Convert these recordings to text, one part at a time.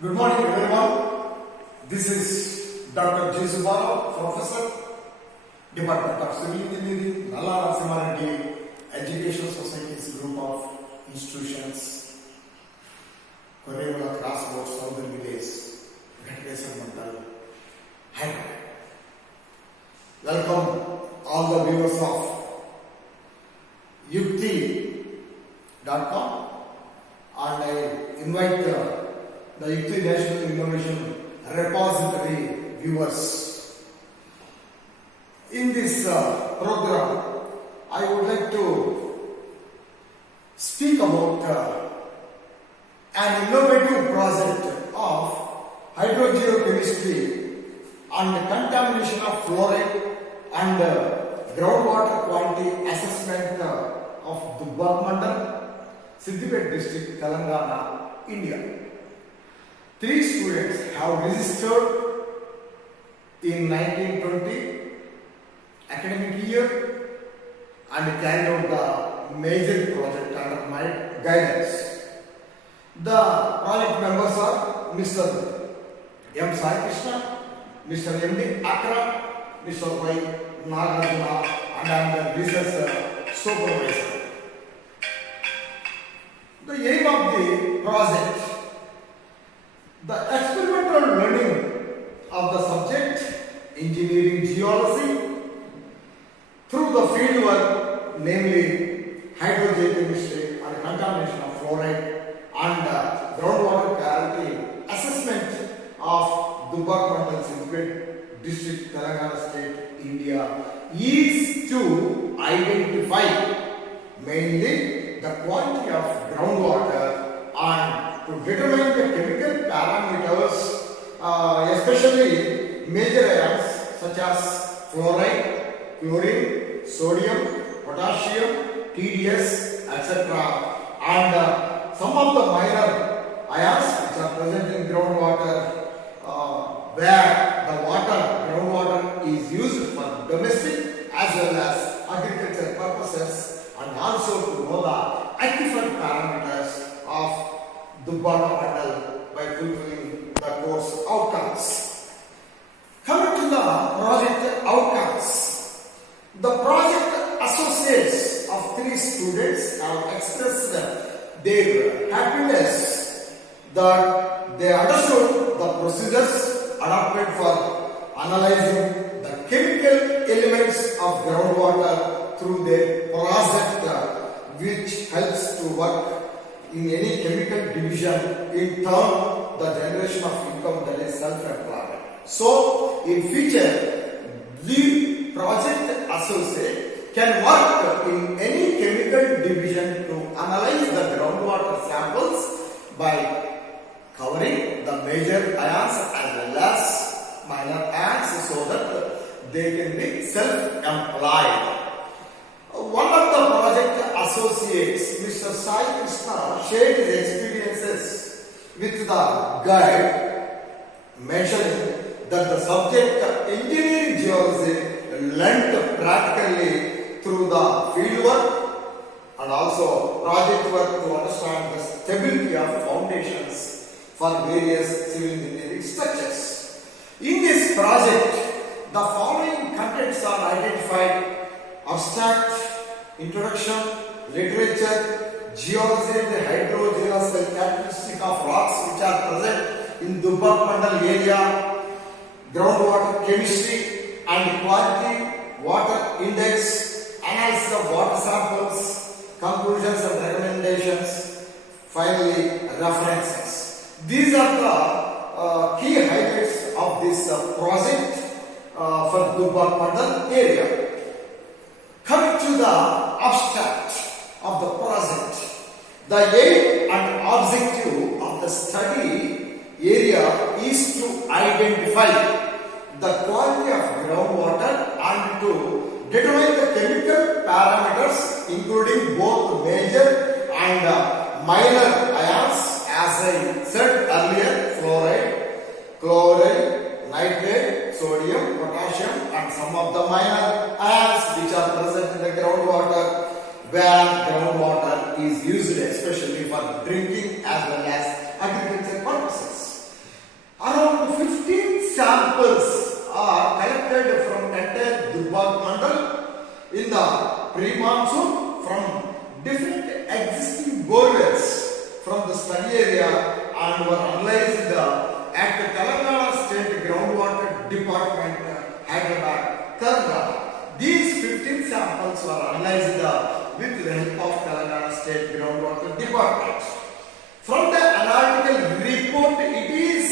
Good morning everyone. This is Dr. J. Subbarao, Professor, Department of Civil Engineering, Nalla Narasimha Educational Society's group of institutions, Korevula Crossroads, Southern Village, Ghatkesar Mandal, Hyderabad. Welcome all the viewers of Yukti.com, and I invite the Yukti National Innovation Repository viewers. In this program, I would like to speak about an innovative project of Hydro-Geochemistry and contamination of fluoride and groundwater quality assessment of Dubbak Mandal, Siddipet district, Telangana, India. 3 students have registered in 1920 academic year and carried out the major project under my guidance. The project members are Mr. M. Sai Krishna, Mr. M. D. Akra, Mr. Y. Nagarjuna, and I am the research supervisor. The aim of the project: the experimental learning of the subject, engineering geology, through the fieldwork, namely hydrogeochemistry and contamination of fluoride and groundwater quality assessment of Dubbak Mandal, Siddipet district, Telangana state, India, is to identify mainly the quality of groundwater and to determine the chemical parameters, especially major ions such as fluoride, chlorine, sodium, potassium, TDS, etc. and some of the minor ions which are present in groundwater, where the groundwater is used for domestic as well as agricultural purposes, and also to know the aquifer parameters of Dubbak Mandal by fulfilling the course outcomes. Coming to the project outcomes, the project associates of 3 students have expressed their happiness that they understood the procedures adopted for analyzing the chemical elements of groundwater through their project, which helps to work in any chemical division, in turn the generation of income, that is self-employment. So, in future, the project associate can work in any chemical division to analyze the groundwater samples by covering the major ions as well as minor ions, so that they can be self-employed. One of the project associates, Mr. Sai Krishna, shared his experiences with the guide, mentioning that the subject engineering geology learnt practically through the fieldwork and also project work to understand the stability of foundations for various civil engineering structures. In this project, the following contents are identified: abstract, introduction, literature, geology and the hydrogeological characteristic of rocks which are present in Dubbak Mandal area, groundwater chemistry and quality, water index, analysis of water samples, conclusions and recommendations, finally references. These are the key highlights of this project for Dubbak Mandal area. Coming to the abstract of the project, the aim and objective of the study area is to identify the quality of groundwater and to determine the chemical parameters, including both major and minor ions, as I said earlier: fluoride, chloride, nitrate, sodium, potassium, and some of the minor ions which are present in the groundwater, where groundwater is used especially for drinking as well as agricultural purposes. study area and were analyzed at the Telangana State Groundwater Department, Hyderabad, Telangana. These 15 samples were analyzed with the help of Telangana State Groundwater Department. From the analytical report, it is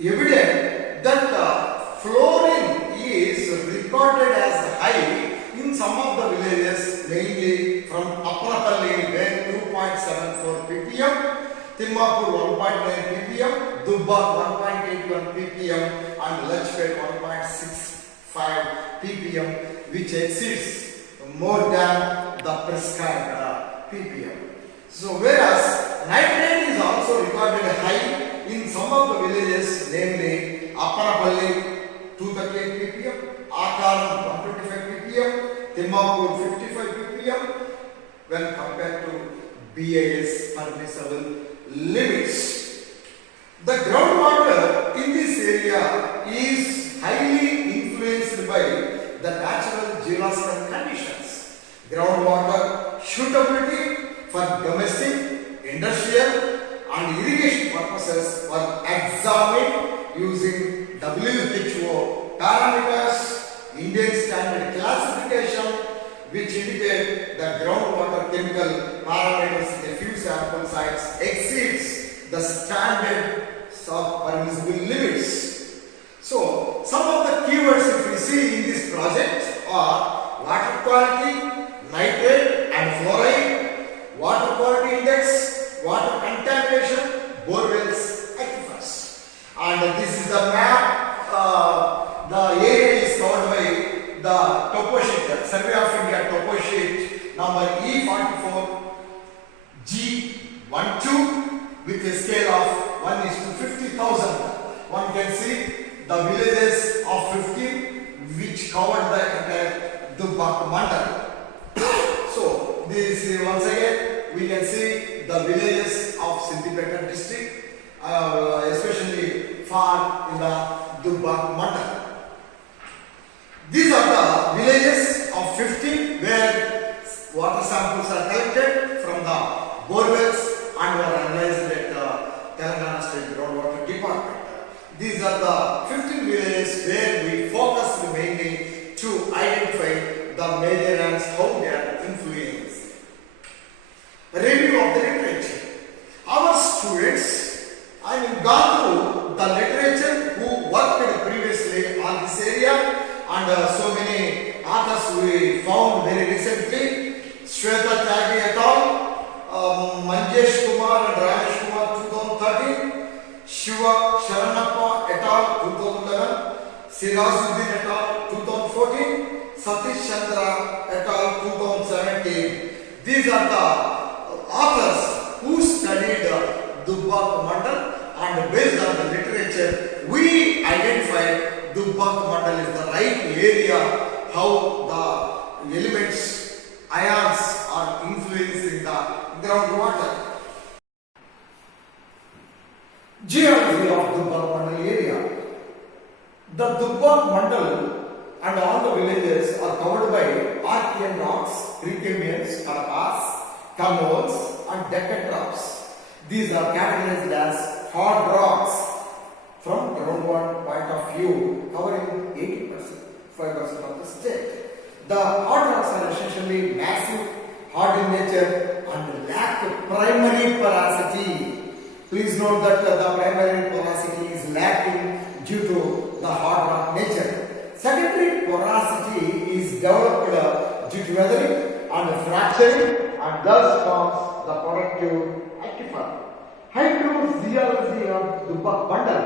evident that fluorine is recorded as high in some of the villages, mainly from Apparapalli where 2.74 ppm, Timmapur 1.9 ppm, Dubbak 1.81 ppm and Lachpet 1.65 ppm, which exceeds more than the prescribed ppm. So whereas nitrate is also recorded high in some of the villages, namely Apparapalli 238 ppm, Akaram 125 ppm, Timmapur 55 ppm when compared to BIS permissible limits. The groundwater in this area is highly influenced by the natural geological conditions. Groundwater suitability for domestic, industrial and irrigation purposes were examined using WHO parameters, Indian standard classification, which indicate that groundwater chemical parameters in a few sample sites exceeds the standard of permissible limits. So, some of the keywords if we see in this project are water quality, nitrate and fluoride, water quality index, water contamination, borewells, aquifers. And this is the map. The area is covered by the topo sheet, Survey of India topo sheet number E44 G12 with a scale of 1:50,000. One can see the villages of 15 which covered the entire Dubbak mandal. So this is once again we can see the villages of Siddipeta district, especially far in the Dubbak mandal. These are the villages of 15 where water samples are collected from the borewells and were analyzed at Telangana State Groundwater Department. These are the 15 villages where we focused mainly to identify the major and how they are influenced. Review of the literature. Our students, gone through the literature who worked previously on this area. And so many authors we found very recently. Shweta Tyagi et al., Manjesh Kumar and Rajesh Kumar 2013, Shiva Sharanappa et al. 2011, Sirajuddin et al. 2014, Satish Chandra et al. 2017. These are the authors who studied Dubbak mandal, and based on the literature we identified Dubbak mandal is the right area how the elements, ions are influencing the groundwater. Geology of Dubbak mandal area. The Dubbak mandal and all the villages are covered by Archean rocks, Precambrians, Karpas, Camels and Deccan troughs. These are categorized as hard rocks from groundwater point of view, covering 85% of the state. The hard rocks are essentially massive, hard in nature and lack primary porosity. Please note that the primary porosity is lacking due to the hard rock nature. Secondary porosity is developed due to weathering and fracturing and thus forms the productive aquifer. Hydro-Geology of Dubbak mandal.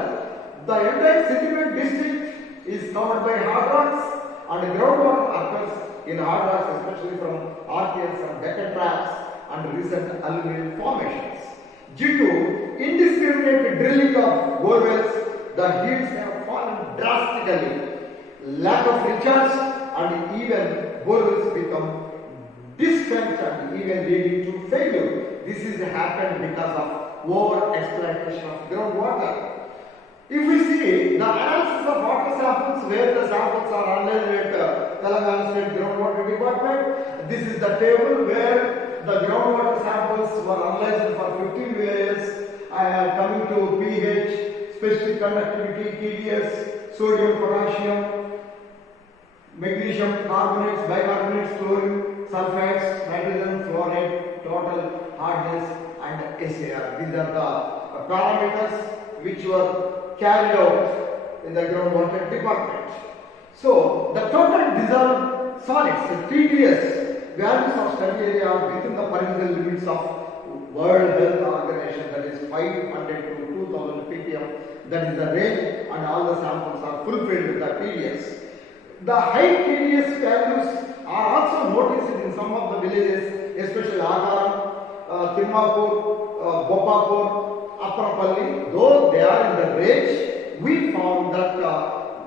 The entire sediment district is covered by hard rocks and groundwater occurs in hard rocks, especially from Archeans and Deccan troughs and recent alluvial formations. Due to indiscriminate drilling of borewells, the yields have fallen drastically. Lack of recharge and even borewells become distant and even leading to failure. This is happened because of over exploitation of groundwater. If we see the analysis of water samples where the samples are analyzed at Telangana State Groundwater Department, this is the table where the groundwater samples were analyzed for 15 villages, coming to pH, specific conductivity, TDS, sodium, potassium, magnesium, carbonates, bicarbonates, chlorine, sulfides, nitrogen, fluoride, total hardness and SAR. These are the parameters which were carried out in the groundwater department. So, the total dissolved solids, the TDS, values of study area are within the permissible limits of World Health Organization, that is 500 to 2000 ppm, that is the range, and all the samples are fulfilled with the TDS. The high TDS values are also noticed in some of the villages, especially Agaram, Timmapur, Bopapur, Aparapalli. Though they are in the range, we found that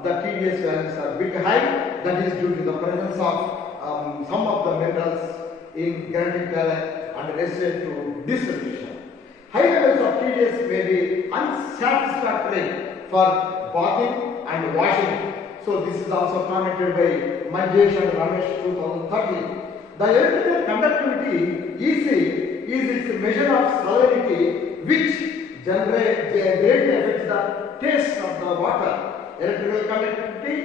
the TDS values are bit high. That is due to the presence of some of the minerals in granitic talent and resistant to dissolution. High levels of TDS may be unsatisfactory for bathing and washing. So this is also commented by Manjesh and Ramesh 2013. The electrical conductivity is its measure of salinity, which greatly affects the taste of the water. Electrical conductivity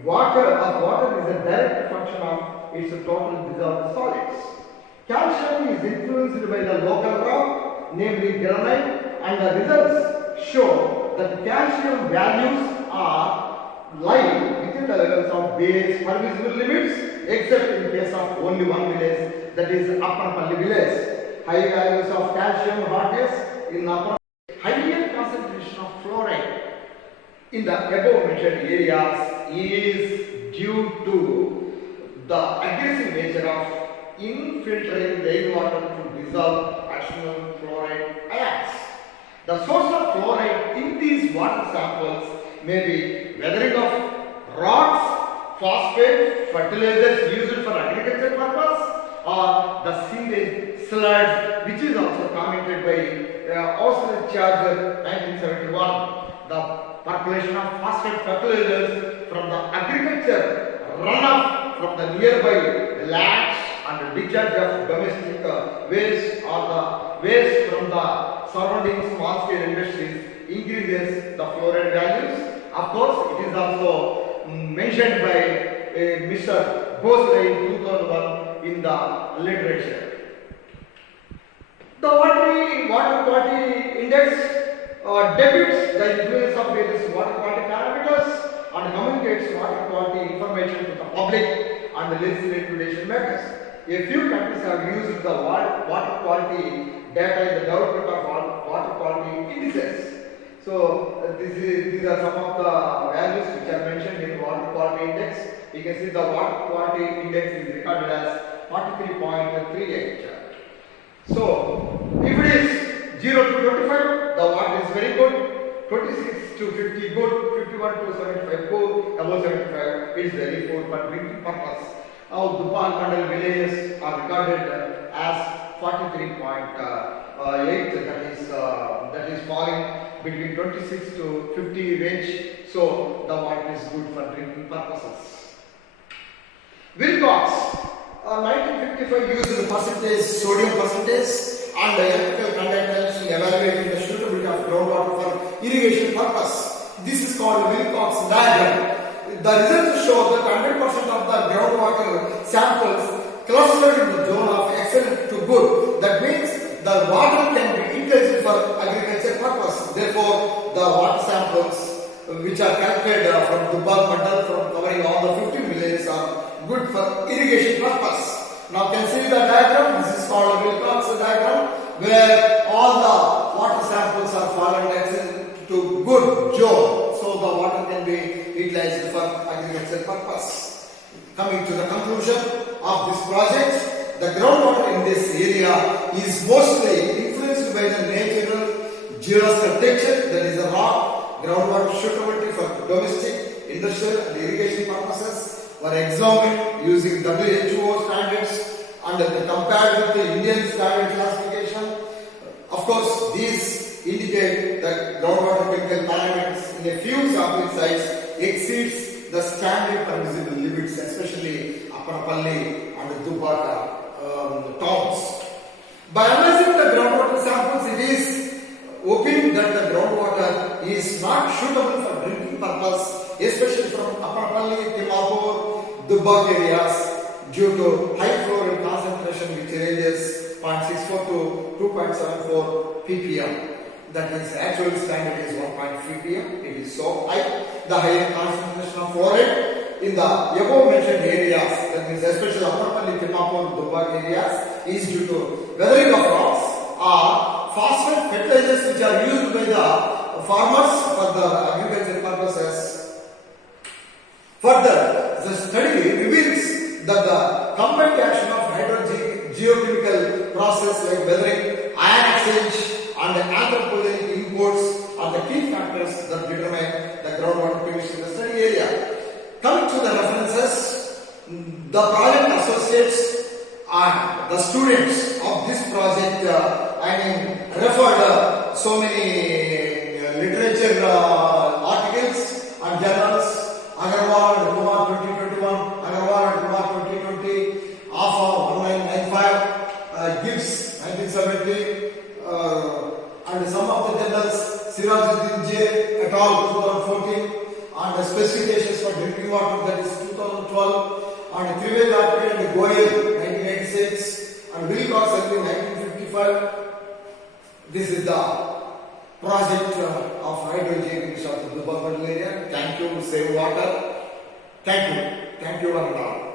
of water is a direct function of its total dissolved solids. Calcium is influenced by the local rock, namely granite, and the results show that calcium values lie within the levels of base permissible limits, except in case of only one village, that is Apparapalli village. High values of calcium hardness in Apparapalli. Higher concentration of fluoride in the above mentioned areas is due to the aggressive nature of infiltrating rainwater to dissolve additional fluoride ions. The source of fluoride in these water samples may be weathering of rocks, phosphate, fertilizers used for agriculture purpose, or the sewage sludge, which is also commented by Osler Charger 1971. The percolation of phosphate fertilizers from the agriculture runoff from the nearby lakes and discharge of domestic waste or the waste from the surrounding small scale industries increases the fluoride values. Of course, it is also mentioned by Mr. Bosley in 2001 in the literature. The water quality index depicts the influence of various water quality parameters and communicates water quality information to the public and the legislative decision makers. A few countries have used the water quality data in the development of water quality indices. So these are some of the values which are mentioned in water quality index. You can see the water quality index is recorded as 43.38. So if it is 0 to 25, the water is very good. 26 to 50 good, 51 to 75 good, above 75 is very poor for drinking purpose. Dubbak Mandal villages are recorded as 43.8, that is falling between 26 to 50 range. So the water is good for drinking purposes. Wilcox 1955 used the percentage, sodium percentage and the electrical conductance in evaluating the suitability of groundwater for irrigation purpose. This is called Wilcox diagram. The results show that 100% of the groundwater samples clustered in the zone of excellent to good. That means the water can be utilized for agriculture purpose. Therefore, the water samples which are collected from Dubbak Mandal from covering all the 15 villages are good for irrigation purpose. Now can see the diagram. This is called a Wilcox diagram, where all the water samples are fallen to good zone. So the water can be utilized for agriculture purpose. Coming to the conclusion of this project, the groundwater in this area is mostly influenced by the natural geological texture, that is the rock. Groundwater suitability for domestic, industrial and irrigation purposes were examined using WHO standards and compared with the Indian standard classification. Of course, these indicate that groundwater chemical parameters in a few sample sites exceeds the standard permissible limits, especially Apparapalli and Dubbak towns. By analyzing the groundwater samples, it is opined that the groundwater is not suitable for drinking purpose, especially from Apparapalli, Timapur, Dubbak areas due to high fluoride concentration which ranges 0.64 to 2.74 ppm. That is, actual standard is 1.3 ppm. It is so high. The higher concentration of fluoride in the above mentioned areas, that means especially Apparapalli, Timapur, Dubbak areas, is due to weathering of rocks or phosphate fertilizers which are used by the farmers for the agricultural purposes. Further, the study reveals that the combined action of hydro-geochemical process like weathering, ion exchange and anthropogenic inputs are the key factors that determine the groundwater chemistry in the study area. Coming to the references, the project associates and the students of this project, referred so many literature articles and journals. Agarwal and Kumar 2021, Agarwal and Kumar 2020, AFA 1995, Gibbs 1970, and some of the journals, Sirajuddin J et al. 2014, and the specifications for drinking water, that is 2012, and Trivedi and Goyal 1996, and Wilcox 1955. This is the project of Hydro-Geochemistry of the Dubbak area. Thank you, save water. Thank you one and all.